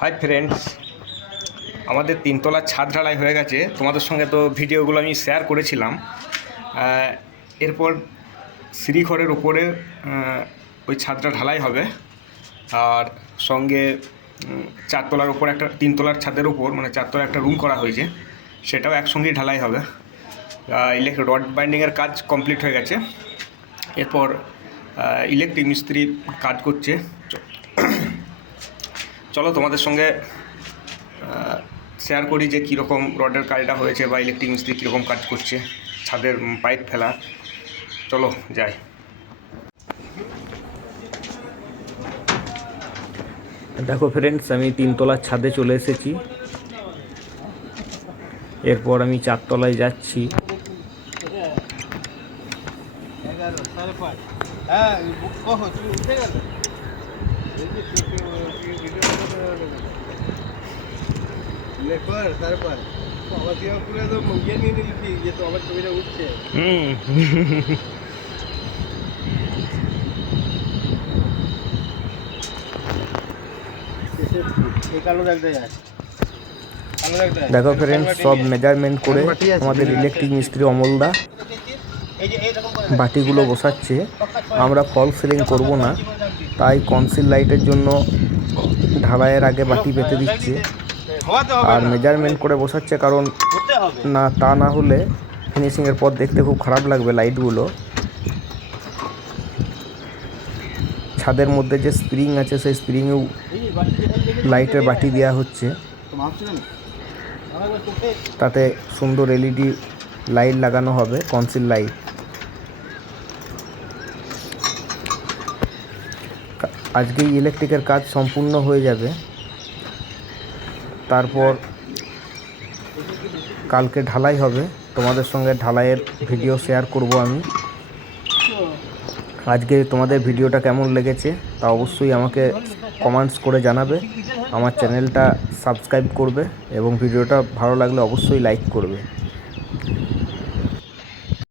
Hi friends, আমাদের তিনতলার ছাদ ঢালাই হয়ে গেছে। তোমাদের সঙ্গে তো ভিডিওগুলো আমি শেয়ার করেছিলাম। এরপর সিঁড়িঘরের উপরে ওই ছাদটা ঢালাই হবে, আর সঙ্গে চারতলার উপর একটা, তিনতলার ছাদের উপর মানে চারতলা একটা রুম করা হয়েছে, সেটাও একসঙ্গেই ঢালাই হবে। ইলেকট্রিক রড বাইন্ডিংয়ের কাজ কমপ্লিট হয়ে গেছে। এরপর ইলেকট্রিক মিস্ত্রি কাজ করছে। চলো তোমাদের সঙ্গে শেয়ার করি যে কীরকম রডের কাজটা হয়েছে বা ইলেকট্রিক মিস্ত্রি কীরকম কাজ করছে ছাদের পাইপ ফেলা। চলো যাই। দেখো ফ্রেন্ডস, আমি তিনতলার ছাদে চলে এসেছি। এরপর আমি চারতলায় যাচ্ছি। দেখো ফ্রেন্ডস, সব মেজারমেন্ট করে আমাদের ইলেকট্রিক মিস্ত্রি অমলদা বাটিগুলো বসাচ্ছে। আমরা ফল সিলিং করব না, তাই কনসিল লাইটের জন্য ঢালাইয়ের আগে বাটি পেতে দিচ্ছে আর মেজারমেন্ট করে বসাচ্ছে, কারণ না তা না হলে ফিনিশিংয়ের পর দেখতে খুব খারাপ লাগবে লাইটগুলো। ছাদের মধ্যে যে স্প্রিং আছে সেই স্প্রিংয়েও লাইটের বাটি দেওয়া হচ্ছে, তাতে সুন্দর এলইডি লাইট লাগানো হবে, কনসিল লাইট। আজকেই ইলেকট্রিকের কাজ সম্পূর্ণ হয়ে যাবে, তারপর কালকে ঢালাই হবে। তোমাদের সঙ্গে ঢালাইয়ের ভিডিও শেয়ার করব আমি। আজকে তোমাদের ভিডিওটা কেমন লেগেছে তা অবশ্যই আমাকে কমেন্টস করে জানাবে। আমার চ্যানেলটা সাবস্ক্রাইব করবে এবং ভিডিওটা ভালো লাগলে অবশ্যই লাইক করবে।